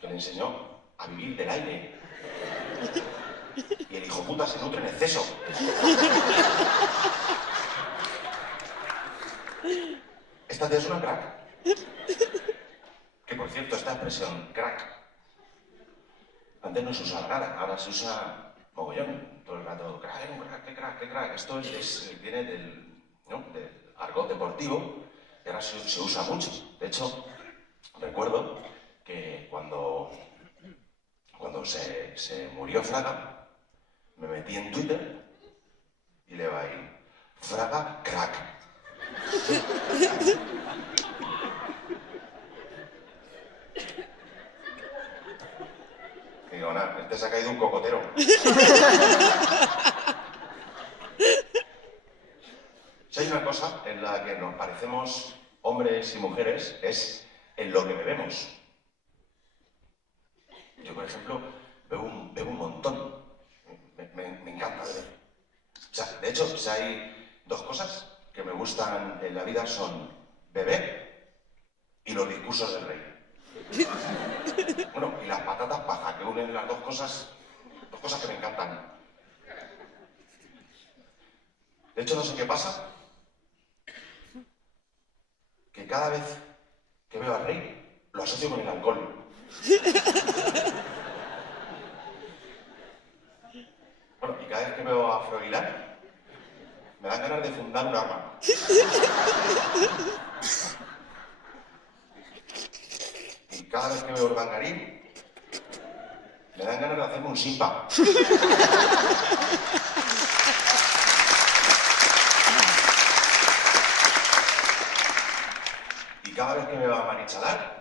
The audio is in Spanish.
Que le enseñó a vivir del aire. Y el hijo puta se nutre en exceso. Esta tía es una crack. Que por cierto, esta expresión, crack, antes no se usaba nada, ahora se usa mogollón. Todo el rato, crack, un crack, qué crack, qué crack. Esto viene del argot deportivo y ahora se usa mucho. De hecho, recuerdo que cuando se murió Fraga, me metí en Twitter y leo ahí, Fraga crack. Y digo, nada, este se ha caído un cocotero. Si hay una cosa en la que nos parecemos hombres y mujeres es en lo que bebemos. Yo, por ejemplo, bebo un montón. Me encanta beber. O sea, de hecho, si hay dos cosas que me gustan en la vida son beber y los discursos del rey. Bueno, y las patatas paja, que unen las dos cosas que me encantan. De hecho, no sé qué pasa, que cada vez que veo al rey, lo asocio con el alcohol. Bueno, y cada vez que veo a Froilán, me dan ganas de fundar un arma. Y cada vez que veo Urdangarín, me dan ganas de hacerme un simpa. Y cada vez que veo a Marichalar...